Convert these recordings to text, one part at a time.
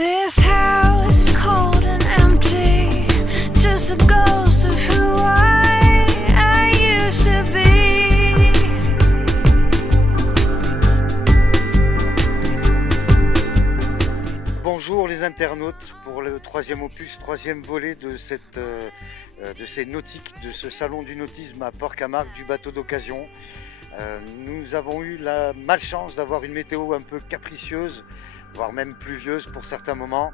This house is cold and empty, just a ghost of who I used to be. Bonjour les internautes pour le troisième opus, troisième volet de ces nautiques, de ce salon du nautisme à Port-Camargue du bateau d'occasion. Nous avons eu la malchance d'avoir une météo un peu capricieuse, voire même pluvieuse pour certains moments,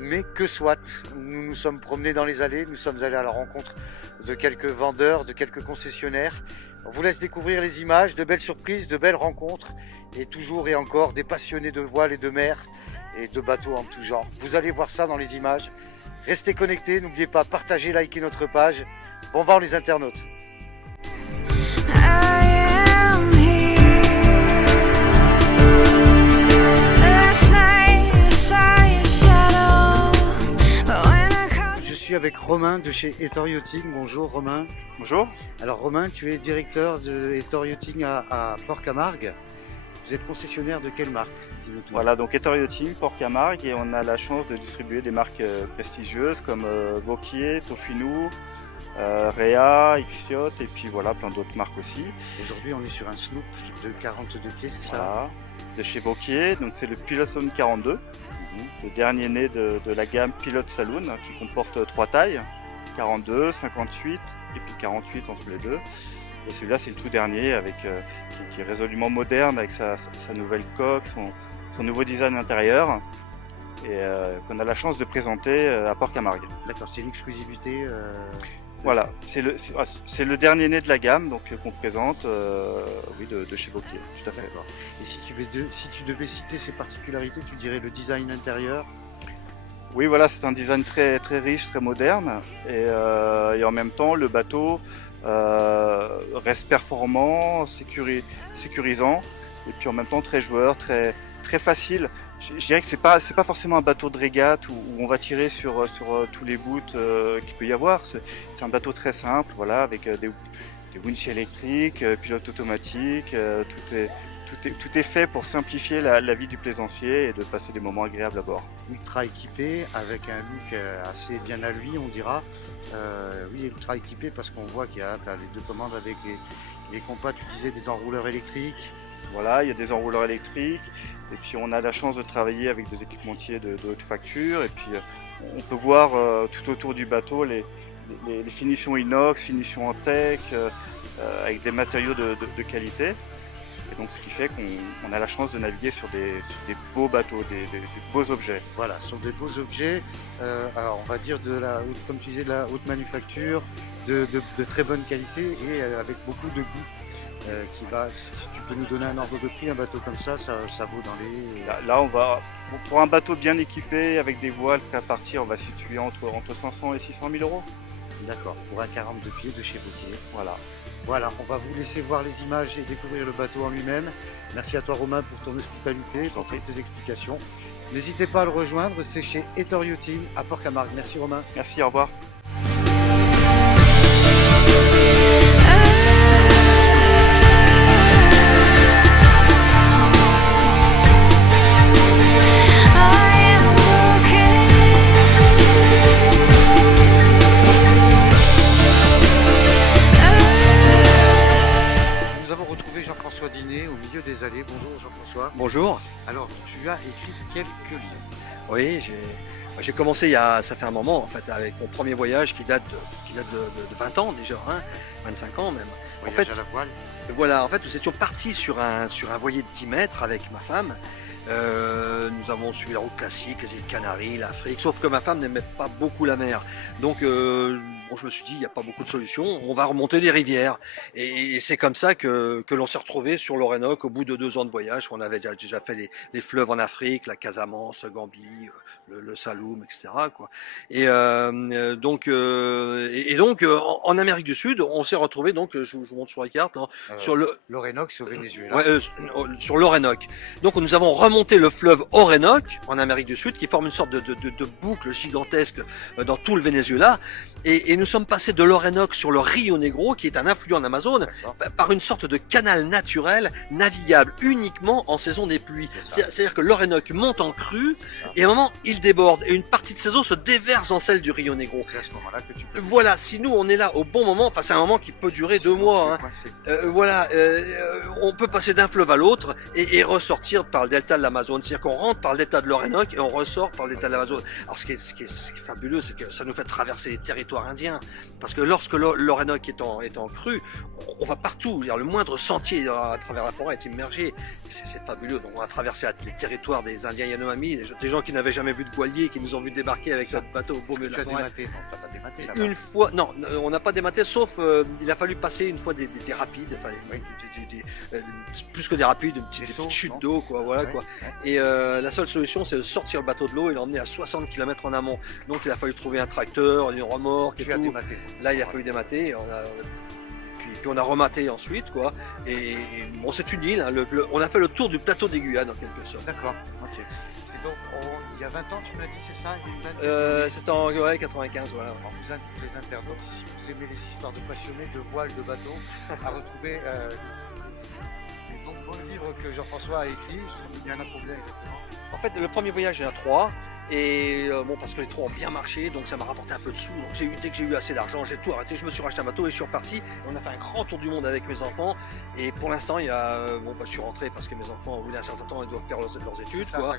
mais que soit, nous nous sommes promenés dans les allées, nous sommes allés à la rencontre de quelques vendeurs, de quelques concessionnaires. On vous laisse découvrir les images, de belles surprises, de belles rencontres, et toujours et encore des passionnés de voile et de mer, et de bateaux en tout genre. Vous allez voir ça dans les images. Restez connectés, n'oubliez pas, partagez, likez notre page. Bon vent les internautes. Je suis avec Romain de chez Ettore Yachting. Bonjour Romain. Bonjour. Alors Romain, tu es directeur de Ettore Yachting à Port-Camargue. Vous êtes concessionnaire de quelle marque? Voilà, donc Ettore Yachting, Port-Camargue, et on a la chance de distribuer des marques prestigieuses comme Vauquier, Tofino, Réa, X-Yacht, et puis voilà, plein d'autres marques aussi. Aujourd'hui, on est sur un sloop de 42 pieds, c'est ça? Voilà, de chez Vauquier, donc c'est le Pilot Saloon 42, le dernier né de la gamme Pilot Saloon, qui comporte 3 tailles, 42, 58 et puis 48 entre les deux. Et celui-là, c'est le tout dernier, avec, qui est résolument moderne, avec sa nouvelle coque, son nouveau design intérieur, et qu'on a la chance de présenter à Port-Camargue. D'accord, c'est une exclusivité. Voilà, c'est le dernier né de la gamme, donc qu'on présente, oui, de chez Vauquier, tout à fait. D'accord. Et si tu devais citer ses particularités, tu dirais le design intérieur? Oui, voilà, c'est un design très, très riche, très moderne, et en même temps, le bateau reste performant, sécurisant, et puis en même temps très joueur, très, très facile. Je dirais que c'est pas forcément un bateau de régate où on va tirer sur tous les bouts qu'il peut y avoir. C'est un bateau très simple, voilà, avec des winches électriques, pilote automatique, tout est fait pour simplifier la vie du plaisancier et de passer des moments agréables à bord. Ultra équipé, avec un look assez bien à lui, on dira. Oui, ultra équipé parce qu'on voit qu'il y a les deux commandes avec les compas, tu disais des enrouleurs électriques. Voilà, il y a des enrouleurs électriques, et puis on a la chance de travailler avec des équipementiers de haute facture, et puis on peut voir tout autour du bateau les finitions inox, finitions en tech, avec des matériaux de qualité. Et donc ce qui fait qu'on a la chance de naviguer sur des beaux bateaux, des beaux objets. Voilà, sur des beaux objets, alors on va dire comme tu disais, de la haute manufacture, de très bonne qualité et avec beaucoup de goût. Si tu peux nous donner un ordre de prix, un bateau comme ça vaut dans les... Là on va, pour un bateau bien équipé, avec des voiles prêts à partir, on va situer entre 500 et 600 000 euros. D'accord, pour un 42 pieds de chez Vauquier. Voilà, on va vous laisser voir les images et découvrir le bateau en lui-même. Merci à toi Romain pour ton hospitalité, pour toutes tes explications. N'hésitez pas à le rejoindre, c'est chez Ettore Yachting à Port-Camargue. Merci Romain. Merci, au revoir. Jean-François Dinet au milieu des allées. Bonjour Jean-François. Bonjour. Alors tu as écrit quelques livres. Oui, j'ai commencé ça fait un moment en fait, avec mon premier voyage qui date de 20 ans déjà, 25 ans même. Voyage à la voile. Voilà, en fait nous étions partis sur un voilier de 10 mètres avec ma femme. Nous avons suivi la route classique, les îles Canaries, l'Afrique, sauf que ma femme n'aimait pas beaucoup la mer. Donc je me suis dit, il n'y a pas beaucoup de solutions, on va remonter des rivières. Et c'est comme ça que l'on s'est retrouvé sur l'Orénoque au bout de 2 ans de voyage. On avait déjà fait les fleuves en Afrique, la Casamance, Gambie, le Saloum, etc. quoi. Et donc en Amérique du Sud, on s'est retrouvé, donc je vous montre sur la carte, sur l'Orénoque, c'est au Venezuela. Ouais, sur l'Orénoque. Donc nous avons remonté le fleuve Orénoque en Amérique du Sud, qui forme une sorte de boucle gigantesque dans tout le Venezuela. Et et nous sommes passés de l'Orénoque sur le Rio Negro, qui est un affluent d'Amazone, par une sorte de canal naturel navigable uniquement en saison des pluies. C'est-à-dire que l'Orénoque monte en crue et à un moment il déborde et une partie de ses eaux se déverse dans celle du Rio Negro. C'est à ce moment-là que tu peux... Voilà, si nous on est là au bon moment, enfin c'est un moment qui peut durer 2 mois, hein. On peut passer d'un fleuve à l'autre et ressortir par le delta de l'Amazone. C'est-à-dire qu'on rentre par le delta de l'Orénoque et on ressort par le delta de l'Amazone. Alors ce qui est fabuleux, c'est que ça nous fait traverser les territoires indiens. Parce que lorsque l'Orénoque est en crue, on va partout. Le moindre sentier à travers la forêt est immergé. C'est fabuleux. Donc on a traversé les territoires des Indiens Yanomami, des gens qui n'avaient jamais vu de voilier, qui nous ont vu débarquer avec notre bateau au beau milieu de la forêt. Non, t'as pas dématé là-bas. Une fois, non, on n'a pas dématé, sauf il a fallu passer une fois des rapides, enfin, plus que des rapides, une petite chute d'eau, quoi, voilà, quoi. Et la seule solution, c'est de sortir le bateau de l'eau et l'emmener à 60 km en amont. Donc il a fallu trouver un tracteur, une remorque et tout. Dématé. Là, il a fallu démater. Puis on a rematé ensuite, quoi. Et bon, c'est une île. Hein, on a fait le tour du plateau des Guyanes, en quelque sorte. D'accord. Ok. C'est donc il y a 20 ans, tu m'as dit, c'est ça? C'était en 95, voilà. On vous invite les internautes, si vous aimez les histoires de passionnés, de voiles, de bateaux, à retrouver donc, le livre que Jean-François a écrit. Il y en a combien exactement? En fait, le premier voyage, il y en a 3. Et bon, parce que les 3 ont bien marché, donc ça m'a rapporté un peu de sous. Donc dès que j'ai eu assez d'argent, j'ai tout arrêté. Je me suis racheté un bateau et je suis reparti. On a fait un grand tour du monde avec mes enfants. Et pour l'instant, il y a, je suis rentré parce que mes enfants, au bout d'un certain temps, ils doivent faire leurs études. Ça, quoi.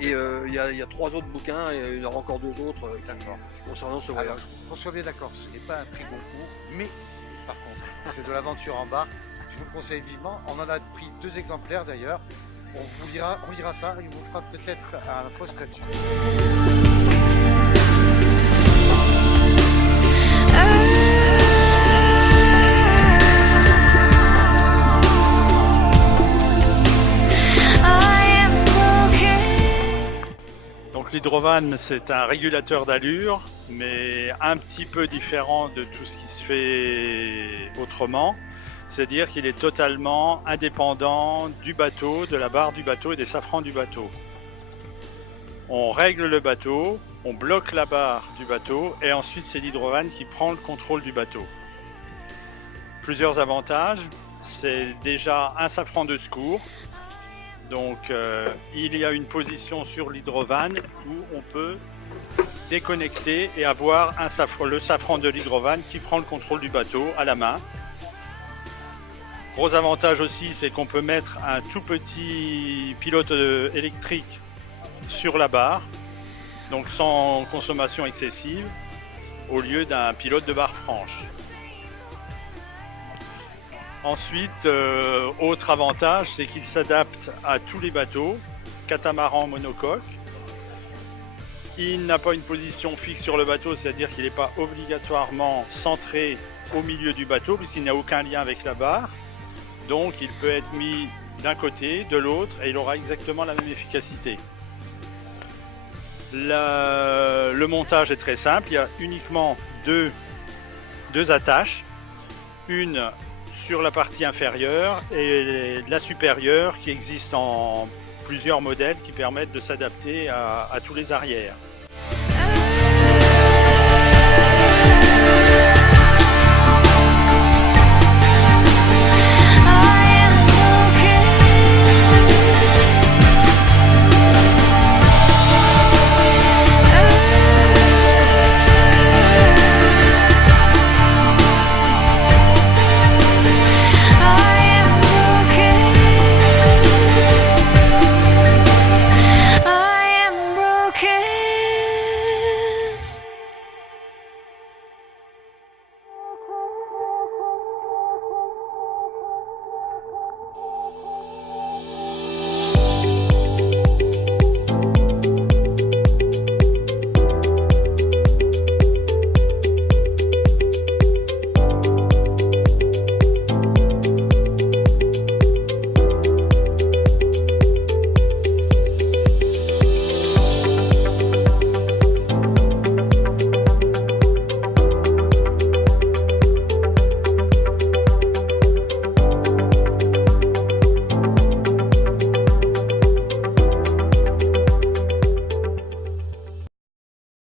Et il y a 3 autres bouquins et il y en aura encore 2 autres concernant ce voyage. Alors, qu'on soit bien d'accord, ce n'est pas un prix Goncourt, mais par contre, c'est de l'aventure en barque. Je vous le conseille vivement. On en a pris 2 exemplaires d'ailleurs. On lira ça et on vous fera peut-être un post là-dessus. Donc l'hydrovan, c'est un régulateur d'allure, mais un petit peu différent de tout ce qui se fait autrement. C'est-à-dire qu'il est totalement indépendant du bateau, de la barre du bateau et des safrans du bateau. On règle le bateau, on bloque la barre du bateau et ensuite c'est l'hydrovan qui prend le contrôle du bateau. Plusieurs avantages, c'est déjà un safran de secours. Donc il y a une position sur l'hydrovan où on peut déconnecter et avoir le safran de l'hydrovan qui prend le contrôle du bateau à la main. Gros avantage aussi, c'est qu'on peut mettre un tout petit pilote électrique sur la barre, donc sans consommation excessive, au lieu d'un pilote de barre franche. Ensuite, autre avantage, c'est qu'il s'adapte à tous les bateaux, catamaran, monocoque. Il n'a pas une position fixe sur le bateau, c'est-à-dire qu'il n'est pas obligatoirement centré au milieu du bateau, puisqu'il n'a aucun lien avec la barre. Donc il peut être mis d'un côté, de l'autre, et il aura exactement la même efficacité. Le montage est très simple, il y a uniquement deux attaches, une sur la partie inférieure et la supérieure qui existe en plusieurs modèles qui permettent de s'adapter à tous les arrières.